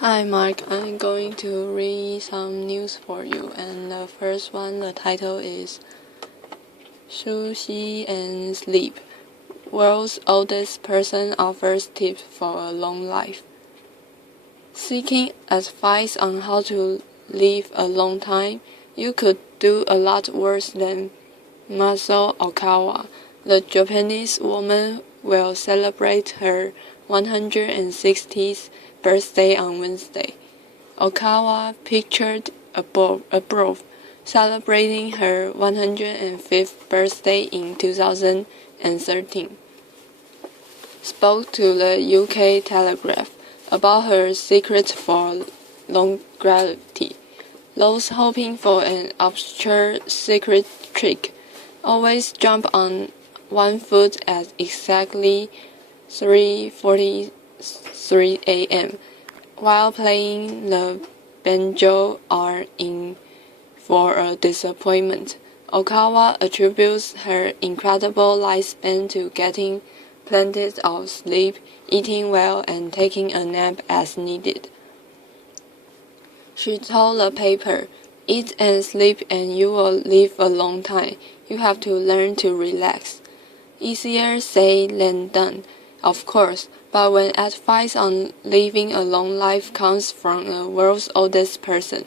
Hi Mark, I'm going to read some news for you, and the first one, the title is Sushi and Sleep. World's oldest person offers tips for a long life. Seeking advice on how to live a long time, you could do a lot worse than Masao Okawa. The Japanese woman will celebrate her 160th birthday on Wednesday. Okawa pictured above celebrating her 105th birthday in 2013. Spoke to the UK Telegraph about her secret for longevity. Those hoping for an obscure secret trick always jump on one foot at exactly 3:43 a.m. while playing the banjo are in for a disappointment. Okawa attributes her incredible lifespan to getting plenty of sleep, eating well, and taking a nap as needed. She told the paper, "Eat and sleep and you will live a long time. You have to learn to relax." Easier said than done, of course, but when advice on living a long life comes from the world's oldest person,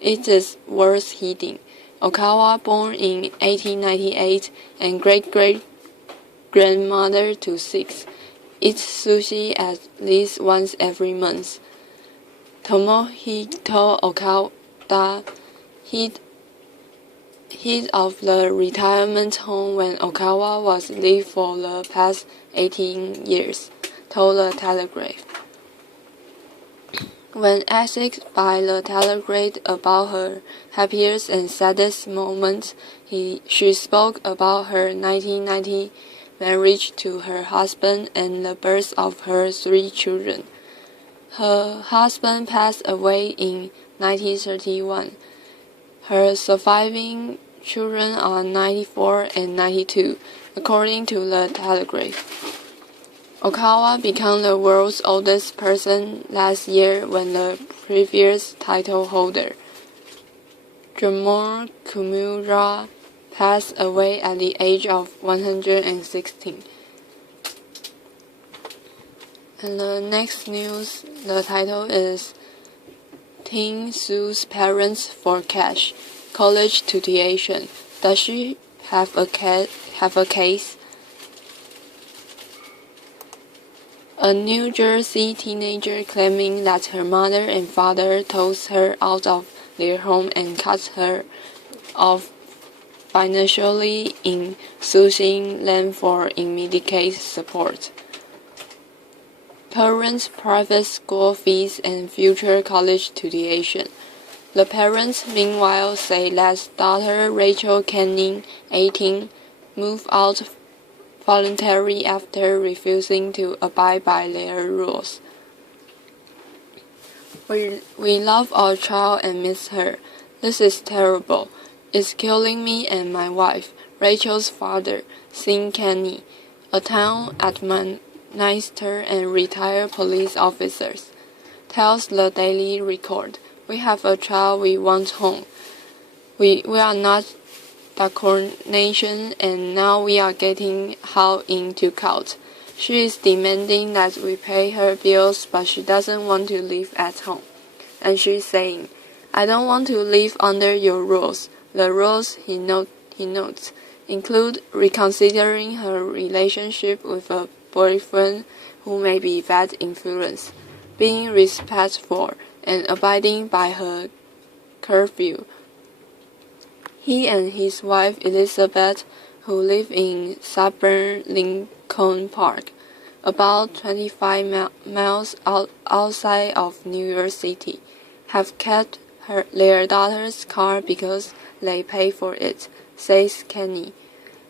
it is worth heeding. Okawa, born in 1898 and great-great-grandmother to 6, eats sushi at least once every month. Tomohito Okada, head of the retirement home when Okawa was lived for the past 18 years, told the Telegraph. When asked by the Telegraph about her happiest and saddest moments, she spoke about her 1990 marriage to her husband and the birth of her 3 children. Her husband passed away in 1931. Her surviving children are 94 and 92, according to the Telegraph. Okawa became the world's oldest person last year when the previous title holder, Jumon Kimura, passed away at the age of 116. And the next news, the title is Teen Sues Parents for Cash, College Tuition. Does she have a case? A New Jersey teenager claiming that her mother and father tossed her out of their home and cut her off financially in suing them for immediate support. Parents' private school fees and future college tuition. The parents, meanwhile, say that daughter Rachel Canning, 18, moved out voluntarily after refusing to abide by their rules. We love our child and miss her. This is terrible. It's killing me and my wife, Rachel's father, Sean Canning, a town administrator and retired police officers, tells the Daily Record. We have a child we want home. We are not Nation, and now we are getting hauled into court. She is demanding that we pay her bills, but she doesn't want to live at home. And she's saying, "I don't want to live under your rules." The rules, he notes, include reconsidering her relationship with a boyfriend who may be bad influence, being respectful, and abiding by her curfew. He and his wife Elizabeth, who live in suburban Lincoln Park, about 25 miles outside of New York City, have kept their daughter's car because they pay for it, says Kenny,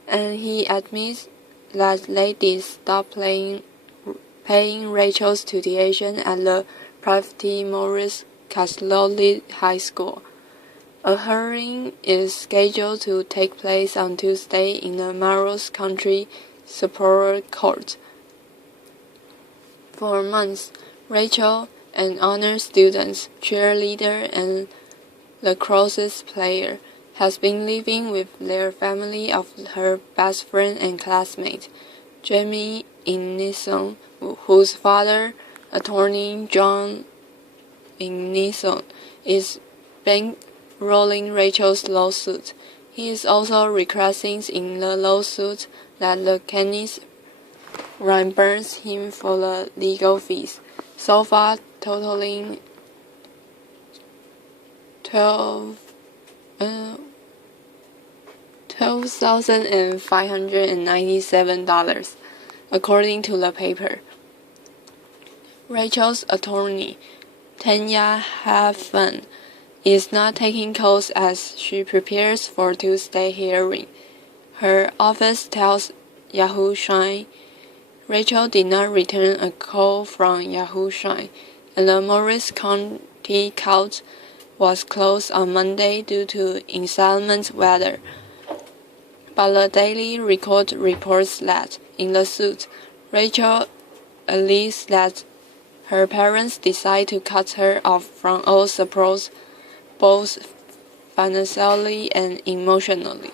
and he admits that they did stop paying Rachel's tuition at the private Morris Catholic High School. A hearing is scheduled to take place on Tuesday in the Morris County Superior Court. For months, Rachel an honor student, cheerleader, and lacrosse player, has been living with their family of her best friend and classmate, Jamie Inison, whose father, attorney John Inison, is bankrolling Rachel's lawsuit. He is also requesting in the lawsuit that the Kennys reimburse him for the legal fees, so far totaling $12,597, according to the paper. Rachel's attorney, Tanya Haffan, is not taking calls as she prepares for Tuesday hearing. Her office tells Yahoo Shine Rachel did not return a call from Yahoo Shine, and the Morris County court was closed on Monday due to inclement weather. But the Daily Record reports that, in the suit, Rachel alleges that her parents decided to cut her off from all support, both financially and emotionally.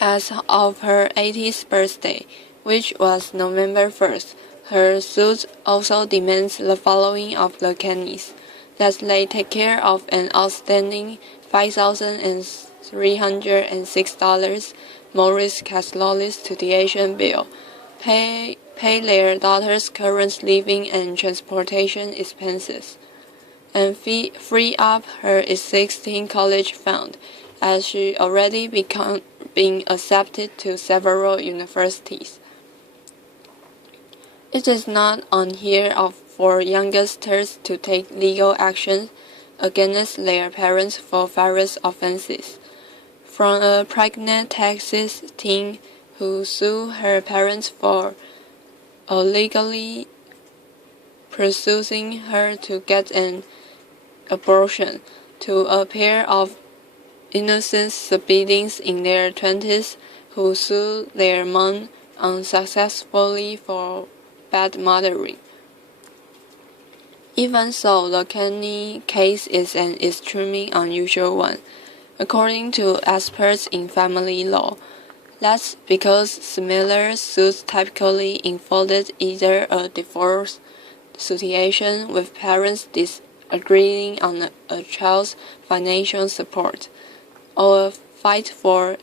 As of her 80th birthday, which was November 1st, her suit also demands the following of the Kennys: that they take care of an outstanding $5,306 Morris Caslolis tuition bill, pay their daughter's current living and transportation expenses, and free up her existing college fund, as she already been accepted to several universities. It is not unheard of for youngsters to take legal action against their parents for various offenses, from a pregnant Texas teen who sued her parents for illegally pursuing her to get an abortion, to a pair of innocent siblings in their 20s who sued their mom unsuccessfully for bad mothering. Even so, the Kenny case is an extremely unusual one, according to experts in family law. That's because similar suits typically involved either a divorce situation with parents disagreeing on a child's financial support, or a fight for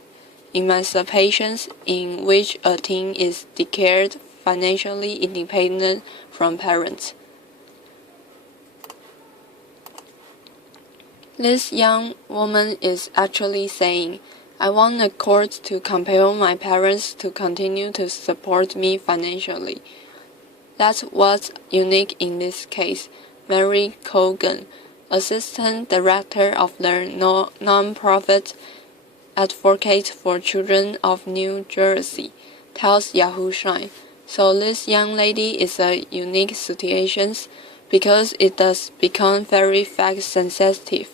emancipation in which a teen is declared financially independent from parents. This young woman is actually saying, "I want the court to compel my parents to continue to support me financially." That's what's unique in this case. Mary Cogan, assistant director of the non-profit Advocate for Children of New Jersey, tells Yahoo Shine. So this young lady is a unique situation because it does become very fact-sensitive.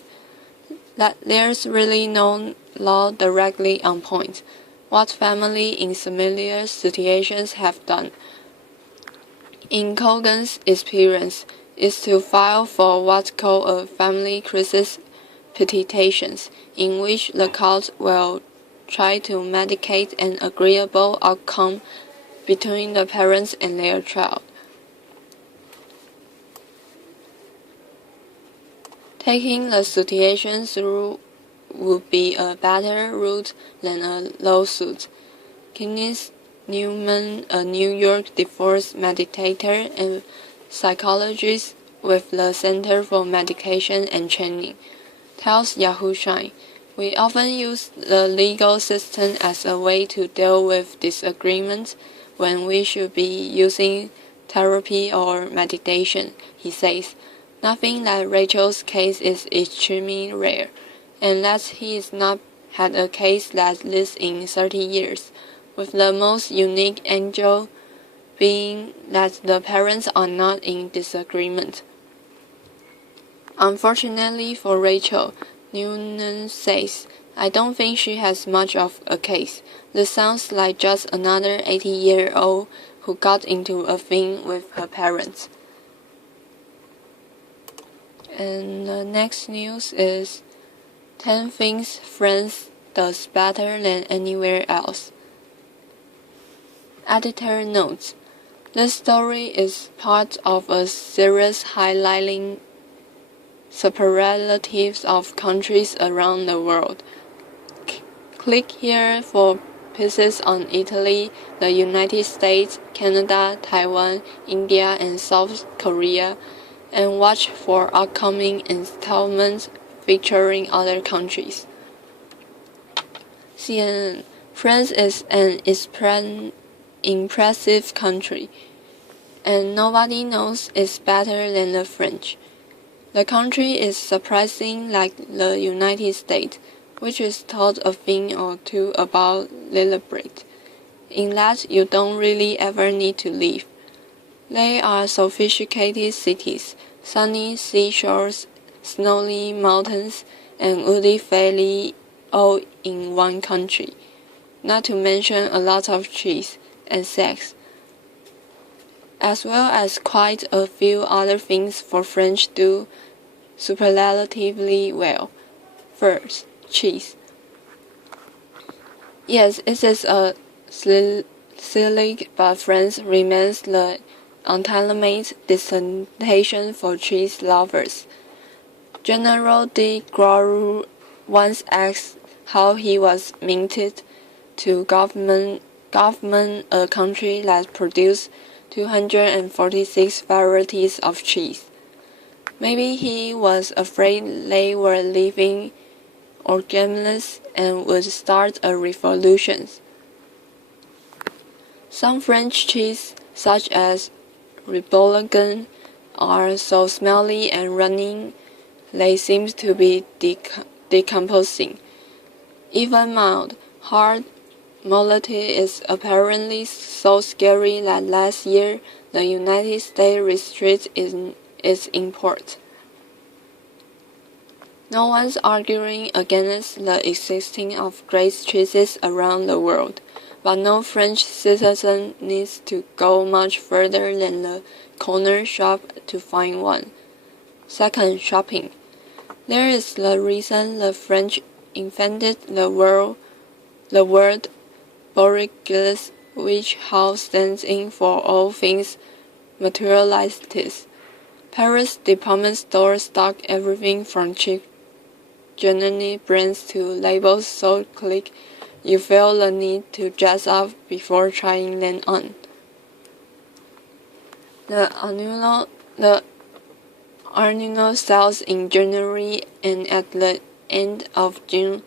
That there's really no law directly on point. What families in similar situations have done, in Cogan's experience, is to file for what's called a family crisis petition, in which the court will try to mediate an agreeable outcome between the parents and their child. Taking the situation through would be a better route than a lawsuit. Kenneth Newman, a New York divorce meditator and psychologist with the Center for Medication and Training, tells Yahoo Shine, "We often use the legal system as a way to deal with disagreements when we should be using therapy or meditation," he says. Nothing like Rachel's case is extremely rare, and that he has not had a case like this in 30 years, with the most unique angle being that the parents are not in disagreement. Unfortunately for Rachel, Newman says, "I don't think she has much of a case. This sounds like just another 80-year-old who got into a thing with her parents." And the next news is 10 things France does better than anywhere else. Editor notes: this story is part of a series highlighting superlatives of countries around the world. Click here for pieces on Italy, the United States, Canada, Taiwan, India, and South Korea, and watch for upcoming installments featuring other countries. CNN: France is an impressive country, and nobody knows it better than the French. The country is surprising like the United States, which is taught a thing or two about deliberate, in that you don't really ever need to leave. They are sophisticated cities, sunny seashores, snowy mountains, and woody valley all in one country, not to mention a lot of cheese and sex, as well as quite a few other things for French do superlatively well. First, cheese. Yes, it is a silly, but France remains the ultimate destination for cheese lovers. General de Gaulle once asked how he was minted to government a country that produced 246 varieties of cheese. Maybe he was afraid they were leaving organics and would start a revolution. Some French cheese, such as Ribourgogne, are so smelly and running they seem to be decomposing. Even mild, hard mobility is apparently so scary that last year the United States restricted its import. No one's arguing against the existence of great cheeses around the world, but no French citizen needs to go much further than the corner shop to find one. Second, shopping. There is the reason the French invented the word bourgeois, which house stands in for all things materialistic. Paris department stores stock everything from cheap generic brands to labels so click you feel the need to dress up before trying them on. The annual sales in January and at the end of June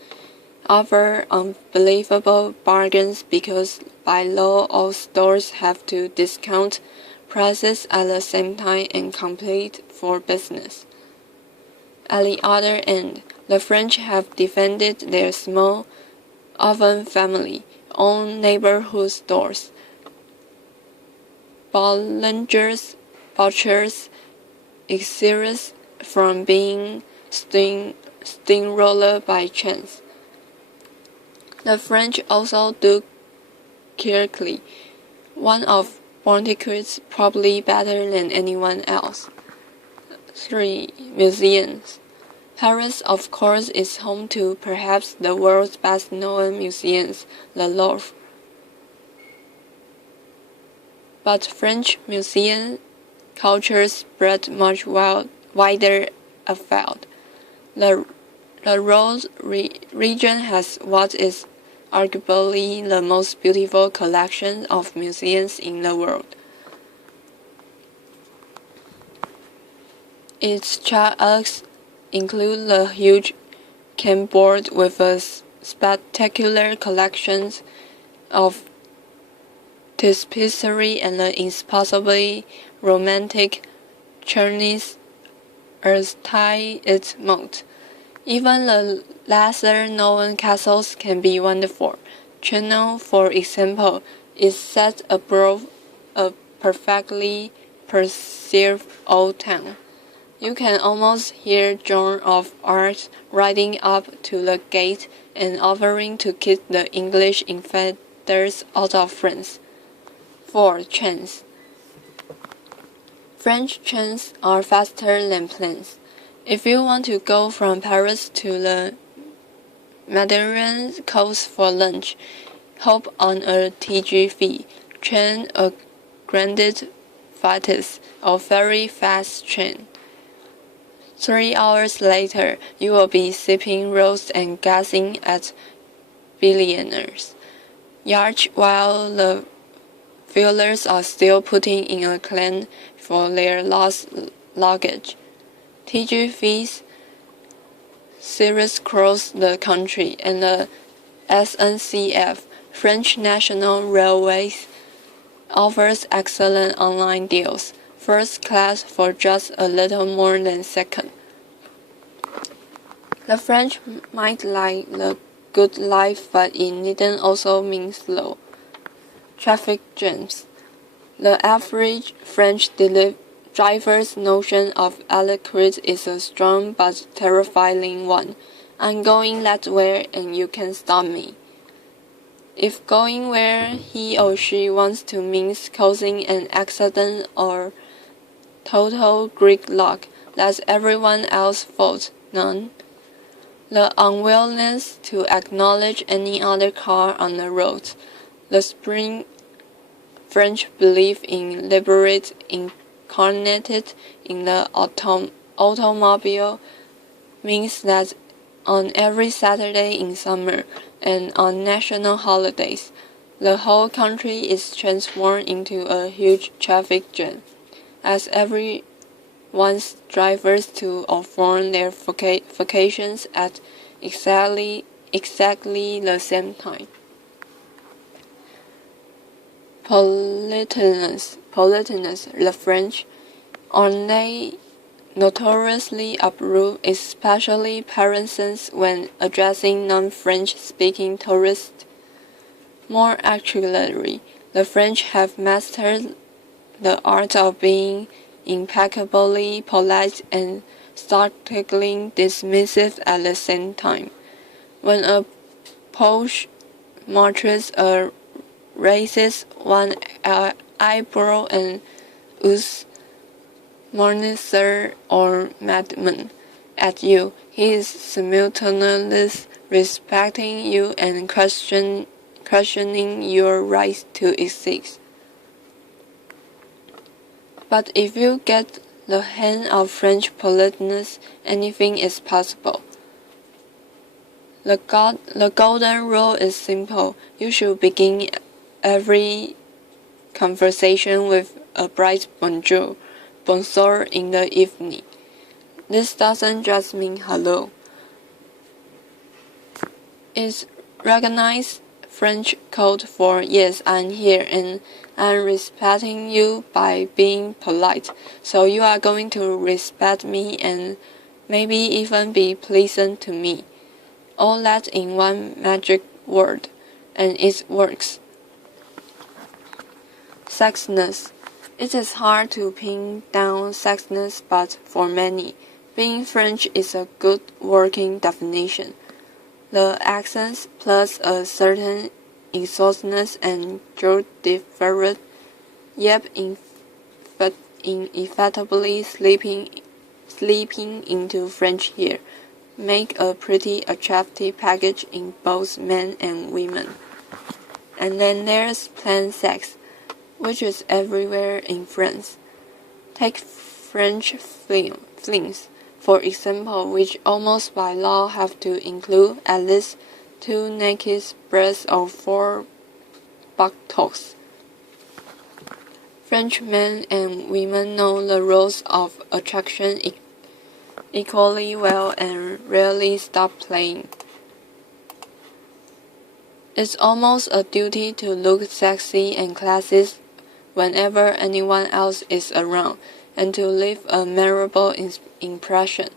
offer unbelievable bargains because by law all stores have to discount prices at the same time and compete for business. At the other end, the French have defended their small, often family-owned neighborhood stores. Boulangers, butchers, etc. from being steamrolled by chance. The French also do Kirkley, one of Bontiquet's probably better than anyone else. 3. Museums. Paris, of course, is home to perhaps the world's best-known museums, the Louvre. But French museum culture spread much wider afield. The Rhône region has what is arguably the most beautiful collection of museums in the world. Its arcs include the huge Chambord with a spectacular collection of tapestry and the impossibly romantic Chinese style its moat. Even the lesser-known castles can be wonderful. Chinon, for example, is set above a perfectly preserved old town. You can almost hear Joan of Arc riding up to the gate and offering to keep the English invaders out of France. 4. Trains. French trains are faster than planes. If you want to go from Paris to the Mediterranean coast for lunch, hop on a TGV, train, a Grande Vitesse, or very fast train. 3 hours later, you will be sipping rose and gazing at billionaires' yachts while the fuelers are still putting in a claim for their lost luggage. TGV's series cross the country, and the SNCF, French National Railways, offers excellent online deals. First class for just a little more than second. The French might like the good life, but it needn't also mean slow traffic jams. The average French driver's notion of alacrity is a strong but terrifying one. I'm going that way and you can stop me. If going where he or she wants to means causing an accident or total gridlock, that's everyone else's fault, none. The unwillingness to acknowledge any other car on the road, the spring French belief in liberty incarnated in the automobile means that on every Saturday in summer and on national holidays, the whole country is transformed into a huge traffic jam, as everyone strives to afford their vacations at exactly the same time. Politeness, the French, aren't they notoriously abrupt, especially parents when addressing non-French speaking tourists? More accurately, the French have mastered the art of being impeccably polite and startlingly dismissive at the same time. When a Posh marches a raises one eyebrow and oozes "Morning, or "Madman" at you, he is simultaneously respecting you and questioning your right to exist. But if you get the hang of French politeness, anything is possible. The golden rule is simple. You should begin every conversation with a bright bonjour in the evening. This doesn't just mean hello. It's recognized French code for yes, I'm here and I'm respecting you by being polite. So you are going to respect me and maybe even be pleasant to me. All that in one magic word, and it works. Sexiness. It is hard to pin down sexiness, but for many, being French is a good working definition. The accents plus a certain exhaustedness and joie-different, yet inevitably slipping into French here, make a pretty attractive package in both men and women. And then there's plain sex, which is everywhere in France. Take French flings, for example, which almost by law have to include at least 2 naked breasts or 4 buttocks. French men and women know the rules of attraction equally well and rarely stop playing. It's almost a duty to look sexy and classy whenever anyone else is around, and to leave a memorable impression.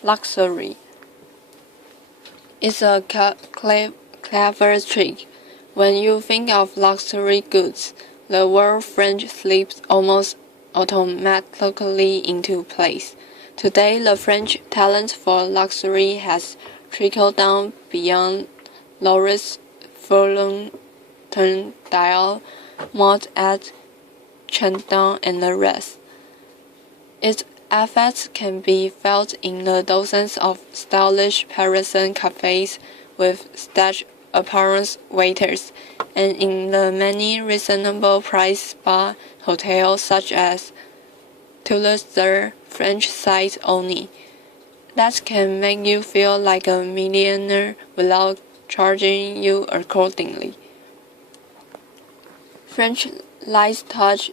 Luxury. It's a clever trick. When you think of luxury goods, the word French slips almost automatically into place. Today, the French talent for luxury has trickled down beyond Louis Vuitton, Dior, Maud at Chandon, and the rest. It effects can be felt in the dozens of stylish Parisian cafes with stage appearance waiters, and in the many reasonable price spa hotels such as Toulouse French site only, that can make you feel like a millionaire without charging you accordingly. French light touch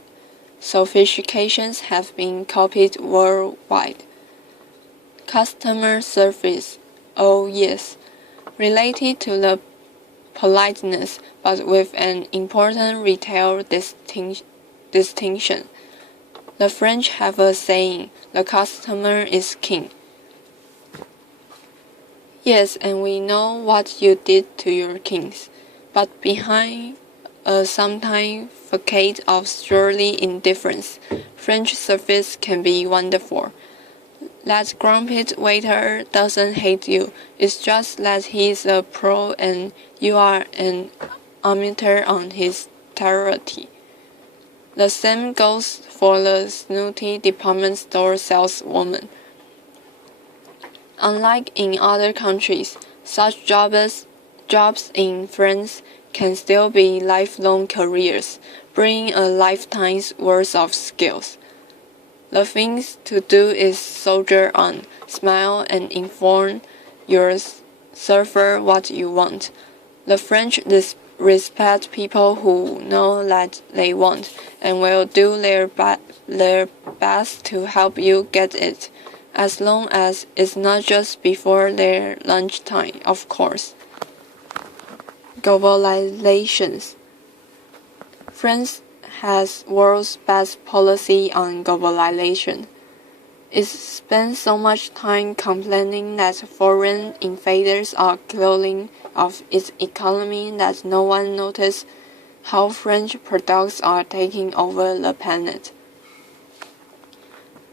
sophistications have been copied worldwide. Customer service, oh yes, related to the politeness, but with an important retail distinction. The French have a saying, the customer is king. Yes, and we know what you did to your kings, but behind a sometimes facade of surly indifference, French service can be wonderful. That grumpy waiter doesn't hate you, it's just that he's a pro and you are an amateur on his territory. The same goes for the snooty department store saleswoman. Unlike in other countries, such jobs in France can still be lifelong careers, bringing a lifetime's worth of skills. The thing to do is soldier on, smile, and inform your server what you want. The French respect people who know that they want, and will do their best to help you get it, as long as it's not just before their lunchtime, of course. Globalizations. France has world's best policy on globalization. It spends so much time complaining that foreign invaders are killing off its economy that no one notices how French products are taking over the planet.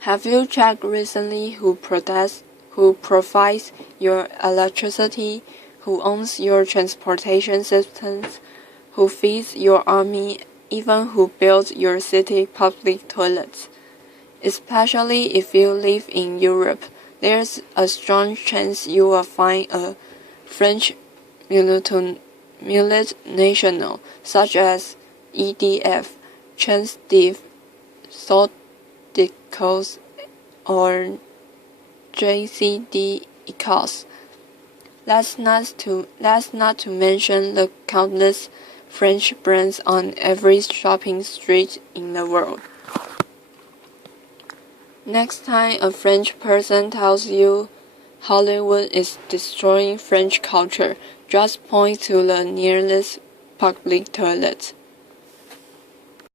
Have you checked recently who provides your electricity, who owns your transportation systems, who feeds your army, even who builds your city public toilets? Especially if you live in Europe, there's a strong chance you will find a French multinational such as EDF, Transdev, Sodexo, or JCD Ecos. That's not to mention the countless French brands on every shopping street in the world. Next time a French person tells you Hollywood is destroying French culture, just point to the nearest public toilet.